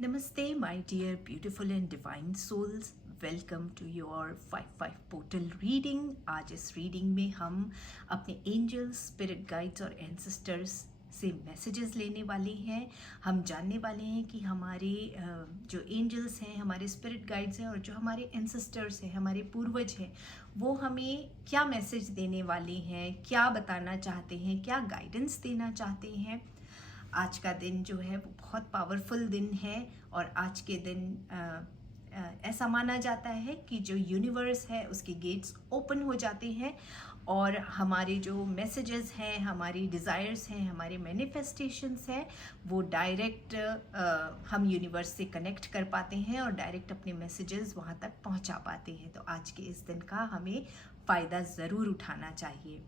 Namaste, my dear beautiful and divine souls. Welcome to your 5-5 portal reading. आज इस reading में हम अपने एंजल्स, स्पिरिट गाइड्स और एंसेस्टर्स से मैसेजेस लेने वाले हैं। हम जानने वाले हैं कि हमारे जो एंजल्स हैं, हमारे स्पिरिट गाइड्स हैं और जो हमारे एंसेस्टर्स हैं, हमारे पूर्वज हैं, वो हमें क्या मैसेज देने वाले हैं, क्या बताना चाहते हैं, क्या गाइडेंस देना चाहते हैं। आज का दिन जो है वो बहुत पावरफुल दिन है और आज के दिन ऐसा माना जाता है कि जो यूनिवर्स है उसके गेट्स ओपन हो जाते हैं और हमारे जो मैसेजेस हैं, हमारी डिज़ायर्स हैं, हमारे मैनिफेस्टेशंस हैं, वो डायरेक्ट हम यूनिवर्स से कनेक्ट कर पाते हैं और डायरेक्ट अपने मैसेजेस वहाँ तक पहुँचा पाते हैं। तो आज के इस दिन का हमें फ़ायदा ज़रूर उठाना चाहिए।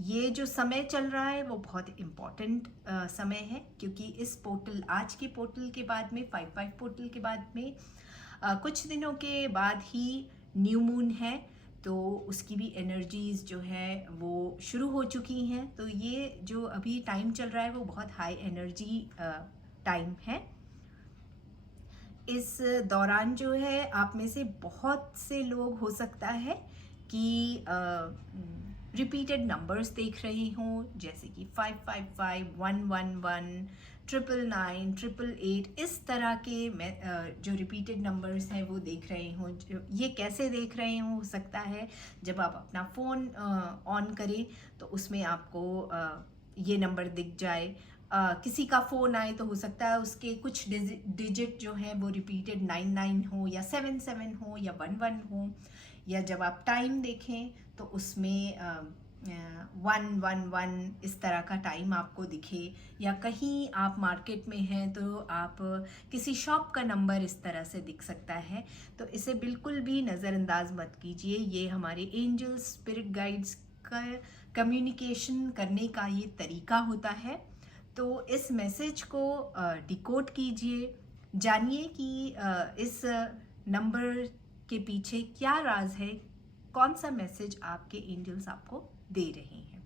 ये जो समय चल रहा है वो बहुत इम्पॉर्टेंट समय है, क्योंकि इस पोर्टल, आज के पोर्टल के बाद में 5-5 पोर्टल के बाद में कुछ दिनों के बाद ही न्यू मून है, तो उसकी भी एनर्जीज जो है वो शुरू हो चुकी हैं। तो ये जो अभी टाइम चल रहा है वो बहुत हाई एनर्जी टाइम है। इस दौरान जो है आप में से बहुत से लोग हो सकता है कि रिपीटेड नंबर्स देख रहे हों, जैसे कि 555, 111, 999, 888, इस तरह के जो रिपीटेड नंबर्स हैं वो देख रहे हों। ये कैसे देख रहे हों? हो सकता है जब आप अपना फ़ोन ऑन करें तो उसमें आपको ये नंबर दिख जाए। किसी का फ़ोन आए तो हो सकता है उसके कुछ डिजिट जो हैं वो रिपीटेड 99 हो या 77 हो या 11 हो, या जब आप टाइम देखें तो उसमें 111 इस तरह का टाइम आपको दिखे, या कहीं आप मार्केट में हैं तो आप किसी शॉप का नंबर इस तरह से दिख सकता है। तो इसे बिल्कुल भी नज़रअंदाज मत कीजिए। ये हमारे एंजल्स, स्पिरिट गाइड्स का कम्युनिकेशन करने का ये तरीका होता है। तो इस मैसेज को डिकोड कीजिए, जानिए कि इस नंबर के पीछे क्या राज है, कौन सा मैसेज आपके एंजल्स आपको दे रहे हैं।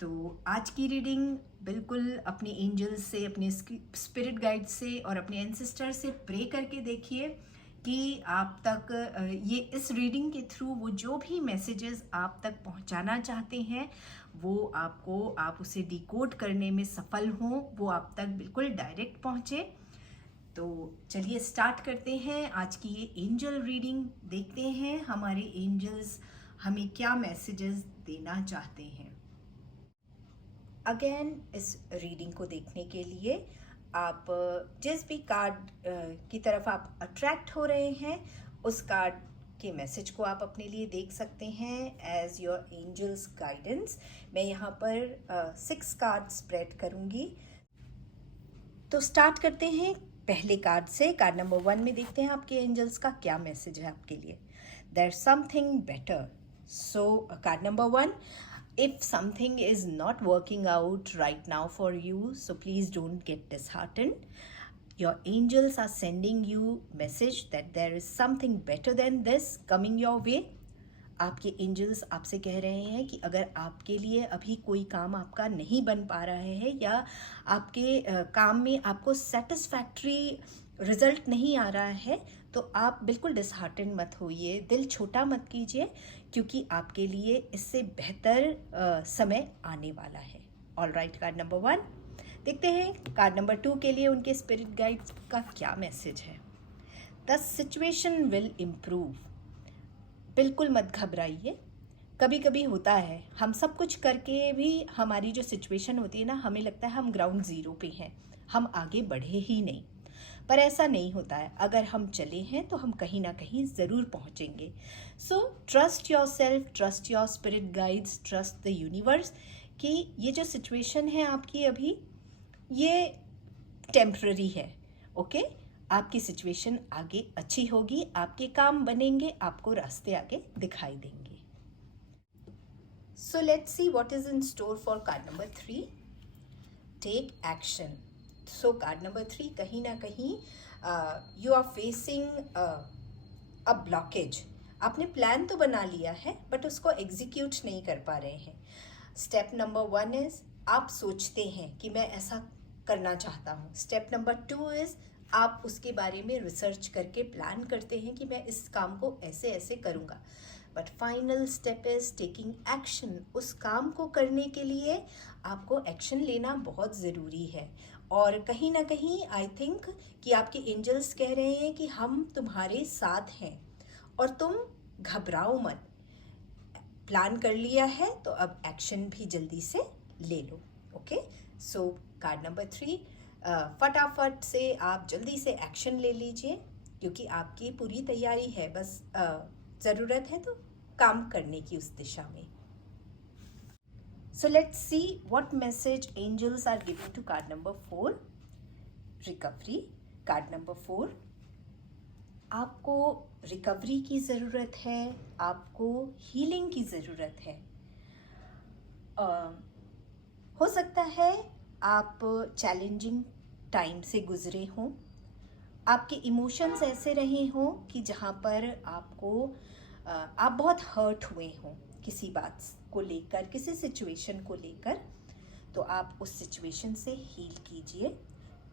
तो आज की रीडिंग बिल्कुल अपने एंजल्स से, अपने स्पिरिट गाइड से और अपने एंसेस्टर से प्रे करके देखिए कि आप तक ये इस रीडिंग के थ्रू वो जो भी मैसेजेस आप तक पहुंचाना चाहते हैं वो आप उसे डिकोड करने में सफल हों, वो आप तक बिल्कुल डायरेक्ट पहुंचे। तो चलिए स्टार्ट करते हैं आज की ये एंजल रीडिंग। देखते हैं हमारे एंजल्स हमें क्या मैसेजेस देना चाहते हैं। अगेन इस रीडिंग को देखने के लिए आप जिस भी कार्ड की तरफ आप अट्रैक्ट हो रहे हैं उस कार्ड के मैसेज को आप अपने लिए देख सकते हैं एज योर एंजल्स गाइडेंस। मैं यहाँ पर 6 कार्ड स्प्रेड करूँगी। तो स्टार्ट करते हैं पहले कार्ड से। कार्ड नंबर 1 में देखते हैं आपके एंजल्स का क्या मैसेज है आपके लिए। There something better. So card number 1, if something is not working out right now for you, so please don't get disheartened. Your angels are sending you message that there is something better than this coming your way. आपके angels आपसे कह रहे हैं कि अगर आपके लिए अभी कोई काम आपका नहीं बन पा रहा है या आपके काम में आपको सेटिस्फैक्ट्री रिजल्ट नहीं आ रहा है, तो आप बिल्कुल डिसहार्टन मत होइए, दिल छोटा मत कीजिए, क्योंकि आपके लिए इससे बेहतर समय आने वाला है। ऑल राइट, कार्ड नंबर 1 देखते हैं कार्ड नंबर 2 के लिए उनके स्पिरिट गाइड्स का क्या मैसेज है। The situation will improve. बिल्कुल मत घबराइए। कभी कभी होता है हम सब कुछ करके भी हमारी जो सिचुएशन होती है ना, हमें लगता है हम ग्राउंड ज़ीरो पे हैं, हम आगे बढ़े ही नहीं, पर ऐसा नहीं होता है। अगर हम चले हैं तो हम कहीं ना कहीं ज़रूर पहुंचेंगे। So trust your self, trust your spirit guides, trust the universe कि ये जो सिचुएशन है आपकी अभी, ये टेम्प्ररी है। ओके, आपकी सिचुएशन आगे अच्छी होगी, आपके काम बनेंगे, आपको रास्ते आगे दिखाई देंगे। So let's see what is in store for card number 3, take action. So card number 3, कहीं ना कहीं you are facing a blockage. आपने प्लान तो बना लिया है बट उसको एग्जीक्यूट नहीं कर पा रहे हैं। स्टेप नंबर 1 इज, आप सोचते हैं कि मैं ऐसा करना चाहता हूँ। स्टेप नंबर 2 इज़ आप उसके बारे में रिसर्च करके प्लान करते हैं कि मैं इस काम को ऐसे ऐसे करूँगा। But final step is taking action. उस काम को करने के लिए आपको एक्शन लेना बहुत ज़रूरी है। और कहीं ना कहीं आई थिंक कि आपके एंजल्स कह रहे हैं कि हम तुम्हारे साथ हैं और तुम घबराओ मत। प्लान कर लिया है तो अब एक्शन भी जल्दी से ले लो। ओके, सो कार्ड नंबर 3, फटाफट से आप जल्दी से एक्शन ले लीजिए क्योंकि आपकी पूरी तैयारी है, बस ज़रूरत है तो काम करने की उस दिशा में। So let's see what message angels are giving to card number 4, recovery. Card number 4, आपको रिकवरी की ज़रूरत है, आपको हीलिंग की ज़रूरत है। हो सकता है आप चैलेंजिंग टाइम से गुज़रे हों, आपके इमोशंस ऐसे रहे हों कि जहाँ पर आपको आप बहुत हर्ट हुए हों किसी बात को लेकर, किसी सिचुएशन को लेकर, तो आप उस सिचुएशन से हील कीजिए।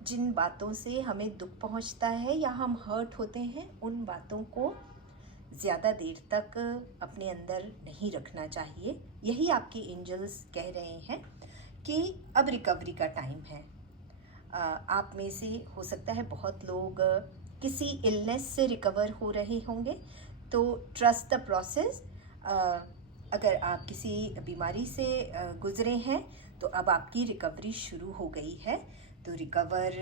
जिन बातों से हमें दुख पहुंचता है या हम हर्ट होते हैं, उन बातों को ज़्यादा देर तक अपने अंदर नहीं रखना चाहिए। यही आपके एंजल्स कह रहे हैं कि अब रिकवरी का टाइम है। आप में से हो सकता है बहुत लोग किसी इलनेस से रिकवर हो रहे होंगे, तो ट्रस्ट द प्रोसेस। अगर आप किसी बीमारी से गुजरे हैं तो अब आपकी रिकवरी शुरू हो गई है, तो रिकवर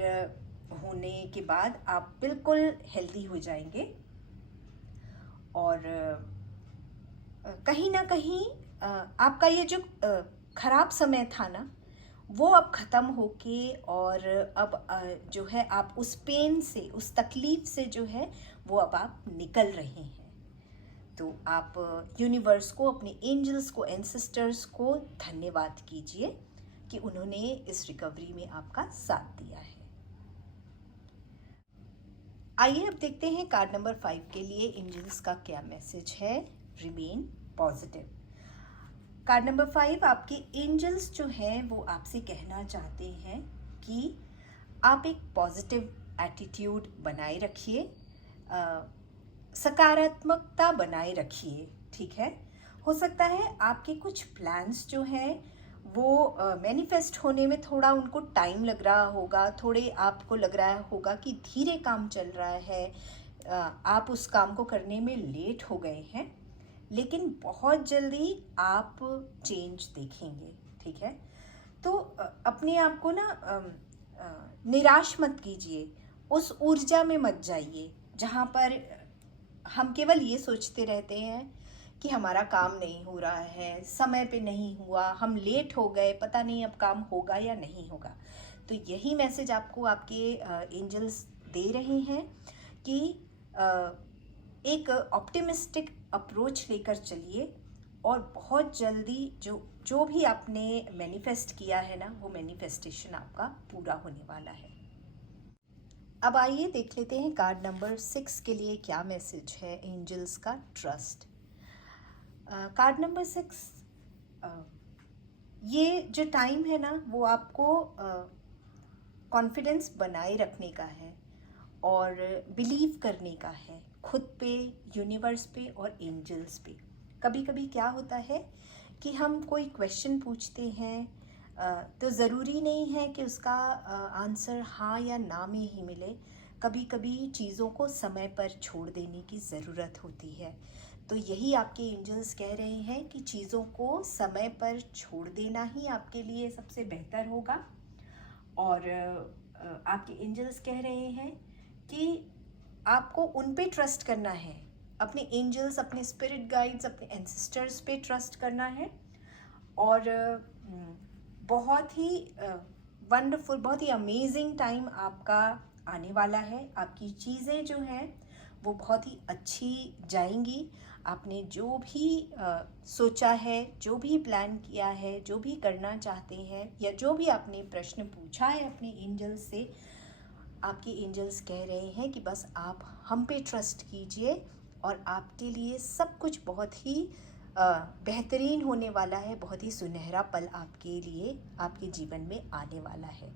होने के बाद आप बिल्कुल हेल्दी हो जाएंगे। और कहीं ना कहीं आपका ये जो ख़राब समय था ना, वो अब ख़त्म होके और अब जो है आप उस पेन से, उस तकलीफ़ से जो है वो अब आप निकल रहे हैं। तो आप यूनिवर्स को, अपने एंजल्स को, एंसेस्टर्स को धन्यवाद कीजिए कि उन्होंने इस रिकवरी में आपका साथ दिया है। आइए अब देखते हैं कार्ड नंबर 5 के लिए एंजल्स का क्या मैसेज है। Remain positive. कार्ड नंबर 5, आपके एंजल्स जो हैं वो आपसे कहना चाहते हैं कि आप एक पॉजिटिव एटीट्यूड बनाए रखिए, सकारात्मकता बनाए रखिए। ठीक है, हो सकता है आपके कुछ प्लान्स जो हैं वो मैनिफेस्ट होने में थोड़ा उनको टाइम लग रहा होगा, थोड़े आपको लग रहा होगा कि धीरे काम चल रहा है, आप उस काम को करने में लेट हो गए हैं, लेकिन बहुत जल्दी आप चेंज देखेंगे। ठीक है, तो अपने आप को ना निराश मत कीजिए, उस ऊर्जा में मत जाइए जहाँ पर हम केवल ये सोचते रहते हैं कि हमारा काम नहीं हो रहा है, समय पे नहीं हुआ, हम लेट हो गए, पता नहीं अब काम होगा या नहीं होगा। तो यही मैसेज आपको आपके एंजल्स दे रहे हैं कि एक ऑप्टिमिस्टिक अप्रोच लेकर चलिए और बहुत जल्दी जो भी आपने मैनिफेस्ट किया है ना, वो मैनिफेस्टेशन आपका पूरा होने वाला है। अब आइए देख लेते हैं कार्ड नंबर 6 के लिए क्या मैसेज है एंजल्स का। ट्रस्ट। कार्ड नंबर 6, ये जो टाइम है ना वो आपको कॉन्फिडेंस बनाए रखने का है और बिलीव करने का है खुद पे, यूनिवर्स पे और एंजल्स पे। कभी कभी क्या होता है कि हम कोई क्वेश्चन पूछते हैं तो ज़रूरी नहीं है कि उसका आंसर हाँ या ना में ही मिले। कभी कभी चीज़ों को समय पर छोड़ देने की ज़रूरत होती है। तो यही आपके एंजल्स कह रहे हैं कि चीज़ों को समय पर छोड़ देना ही आपके लिए सबसे बेहतर होगा। और आपके एंजल्स कह रहे हैं कि आपको उन पे ट्रस्ट करना है, अपने एंजल्स, अपने स्पिरिट गाइड्स, अपने एंसेस्टर्स पे ट्रस्ट करना है। और बहुत ही वंडरफुल, बहुत ही अमेजिंग टाइम आपका आने वाला है। आपकी चीज़ें जो हैं वो बहुत ही अच्छी जाएंगी। आपने जो भी सोचा है, जो भी प्लान किया है, जो भी करना चाहते हैं या जो भी आपने प्रश्न पूछा है अपने एंजल्स से, आपके एंजल्स कह रहे हैं कि बस आप हम पे ट्रस्ट कीजिए और आपके लिए सब कुछ बहुत ही बेहतरीन होने वाला है। बहुत ही सुनहरा पल आपके लिए, आपके जीवन में आने वाला है।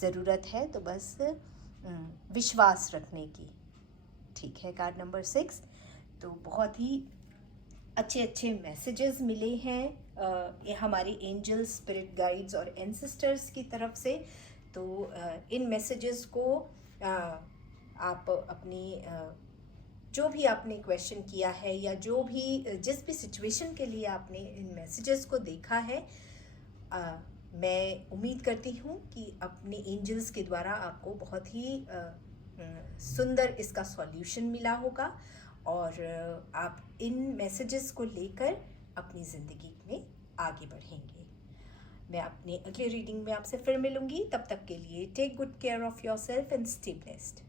ज़रूरत है तो बस विश्वास रखने की। ठीक है, कार्ड नंबर 6। तो बहुत ही अच्छे अच्छे मैसेजेस मिले हैं ये हमारे एंजल, स्पिरिट गाइड्स और एंसेस्टर्स की तरफ से। तो इन मैसेजेस को आप अपनी जो भी आपने क्वेश्चन किया है या जो भी जिस भी सिचुएशन के लिए आपने इन मैसेजेस को देखा है, मैं उम्मीद करती हूँ कि अपने एंजल्स के द्वारा आपको बहुत ही सुंदर इसका सॉल्यूशन मिला होगा और आप इन मैसेजेस को लेकर अपनी ज़िंदगी में आगे बढ़ेंगे। मैं अपने अगले रीडिंग में आपसे फिर मिलूंगी। तब तक के लिए take good care of yourself and stay blessed.